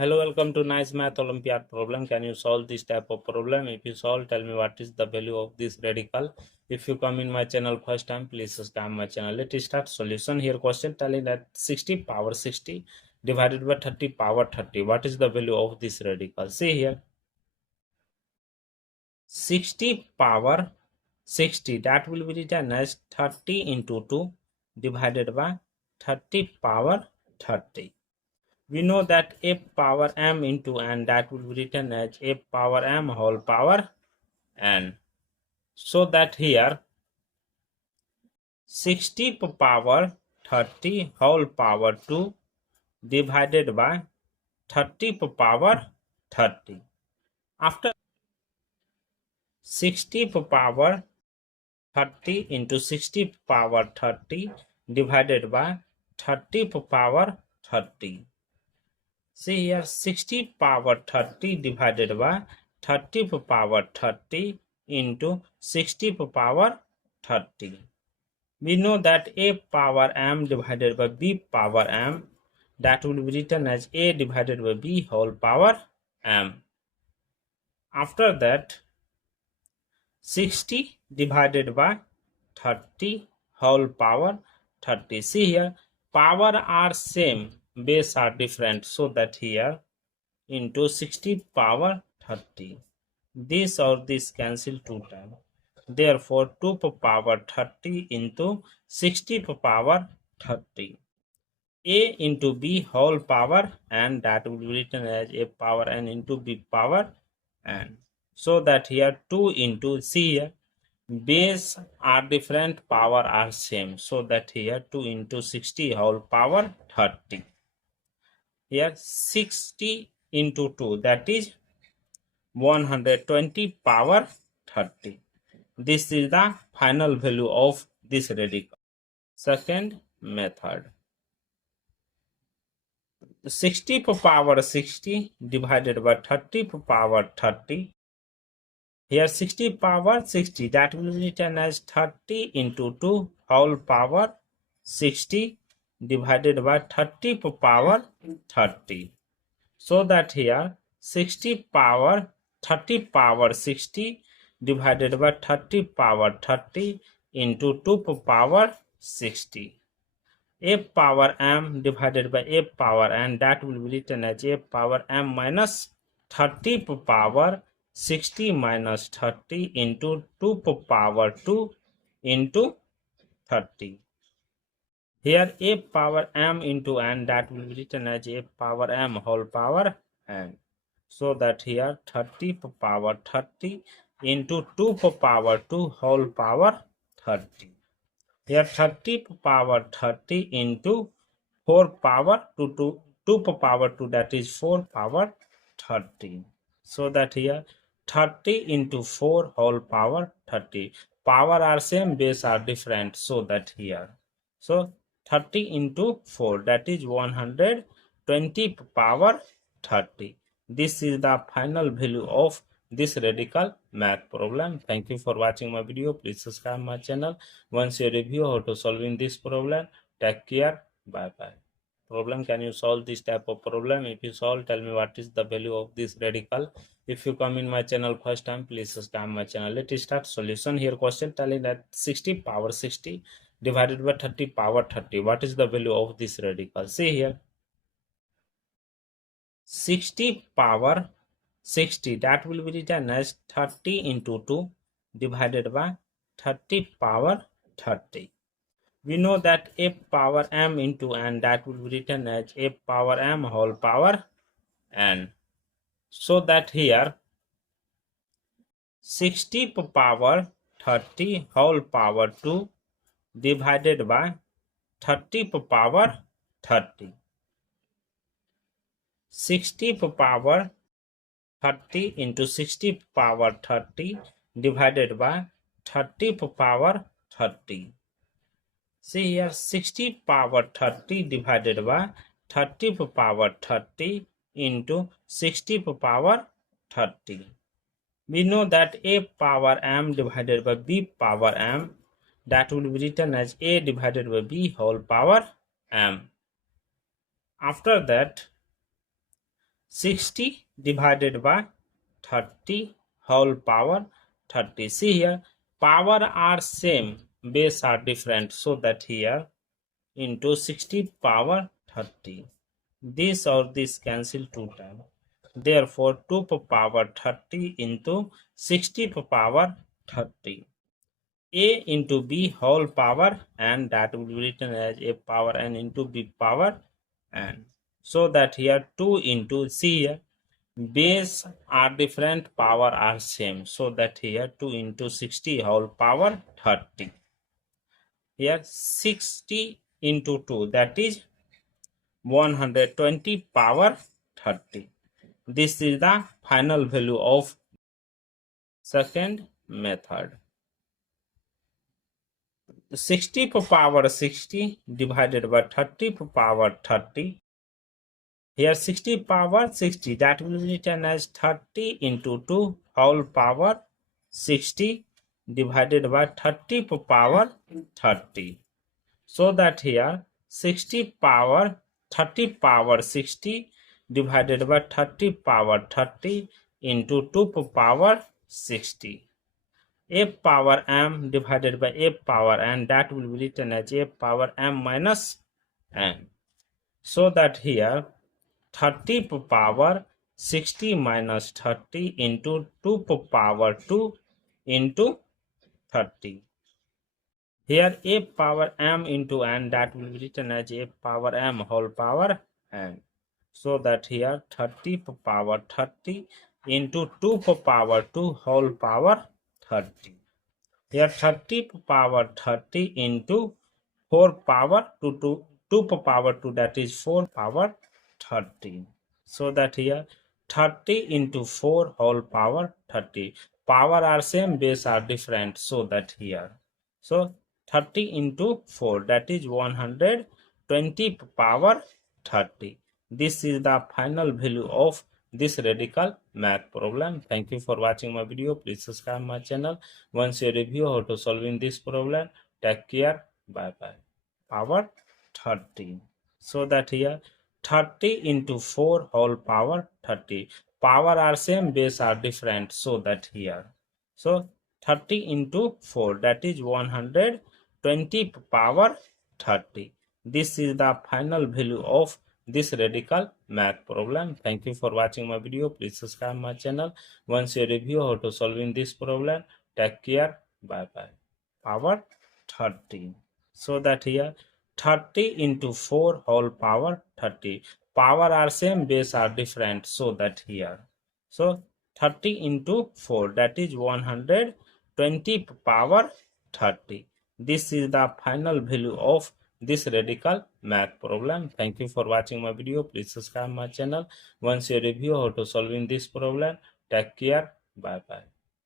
Hello, welcome to Nice Math Olympiad problem. Can you solve this type of problem? If you solve, tell me what is the value of this radical. If you come in my channel first time, please subscribe my channel. Let's start solution. Here question telling that 60 power 60 divided by 30 power 30. What is the value of this radical? See here. 60 power 60, that will be written as 30 into 2 divided by 30 power 30. We know that a power m into n, that will be written as a power m whole power n. So that here 60 power 30 whole power 2 divided by 30 power 30. After 60 power 30 into 60 power 30 divided by 30 power 30. See here, 60 power 30 divided by 30 power 30 into 60 power 30. We know that a power m divided by b power m, that will be written as a divided by b whole power m. After that, 60 divided by 30 whole power 30. See here, power are same, base are different, so that here into 60 power 30. This or this cancel 2 times. Therefore, 2 power 30 into 60 power 30. A into b whole power, and that will be written as a power n into b power n. So that here 2 into, see here, base are different, power are same, so that here 2 into 60 whole power 30. Here 60 into 2, that is 120 power 30. This is the final value of this radical. Second method, 60 power 60 divided by 30 power 30. Here 60 power 60, that will be written as 30 into 2 whole power 60 divided by 30 power 30. So that here 60 power 30 power 60 divided by 30 power 30 into 2 power 60. A power m divided by a power n, that will be written as a power m minus 30 power 60 minus 30 into 2 power 2 into 30. Here a power m into n, that will be written as a power m whole power n. So that here 30 power 30 into 2 power 2 whole power 30. Here 30 power 30 into 4 power 2 power 2, that is 4 power 30. So that here 30 into 4 whole power 30. Power are same, base are different, so that here. So 30 into 4, that is 120 power 30. This is the final value of this radical math problem. Thank you for watching my video. Please subscribe my channel. Once you review how to solving this problem, take care. Bye bye. Problem, can you solve this type of problem? If you solve, tell me what is the value of this radical. If you come in my channel first time, please subscribe my channel. Let's start solution. Here question telling that 60 power 60 divided by 30 power 30. What is the value of this radical? See here, 60 power 60, that will be written as 30 into 2 divided by 30 power 30. We know that a power m into n, that will be written as a power m whole power n. So that here 60 power 30 whole power 2 divided by 30 power 30. 60 power 30 into 60 power 30 divided by 30 power 30. See here, 60 power 30 divided by 30 power 30 into 60 power 30. We know that a power m divided by b power m, that will be written as a divided by b whole power m. After that, 60 divided by 30 whole power 30. See here, power are same, base are different, so that here into 60 power 30. This or this cancel 2 times. Therefore, 2 power 30 into 60 power 30. A into B whole power, and that will be written as A power n into B power n. So that here 2 into C here, base are different, power are same. So that here 2 into 60 whole power 30. Here 60 into 2, that is 120 power 30. This is the final value of second method. 60 power 60 divided by 30 power 30. Here 60 power 60, that will be written as 30 into 2 whole power 60 divided by 30 power 30. So that here 60 power 30 power 60 divided by 30 power 30 into 2 power 60. A power m divided by a power n, that will be written as a power m minus n. So that here 30 power 60 minus 30 into 2 power 2 into 30. Here a power m into n, that will be written as a power m whole power n. So that here 30 power 30 into 2 power 2 whole power 30. Here 30 power 30 into 4 power 2 power 2, that is 4 power 30. So that here 30 into 4 whole power 30. Power are same, base are different. So that here, so 30 into 4, that is 120 power 30. This is the final value of this radical math problem. Thank you for watching my video. Please subscribe my channel. Once you review how to solving this problem, take care. Bye bye. Power 30. So that here 30 into 4 whole power 30. Power are same, base are different. So that here, so 30 into 4, that is 120 power 30. This is the final value of this radical math problem. Thank you for watching my video. Please subscribe my channel. Once you review how to solving this problem, take care. Bye bye. Power 30. So that here 30 into 4 whole power 30. Power are same, base are different. So that here, so 30 into 4, that is 120 power 30. This is the final value of this radical math problem. Thank you for watching my video. Please subscribe my channel. Once you review how to solving this problem, take care. Bye bye.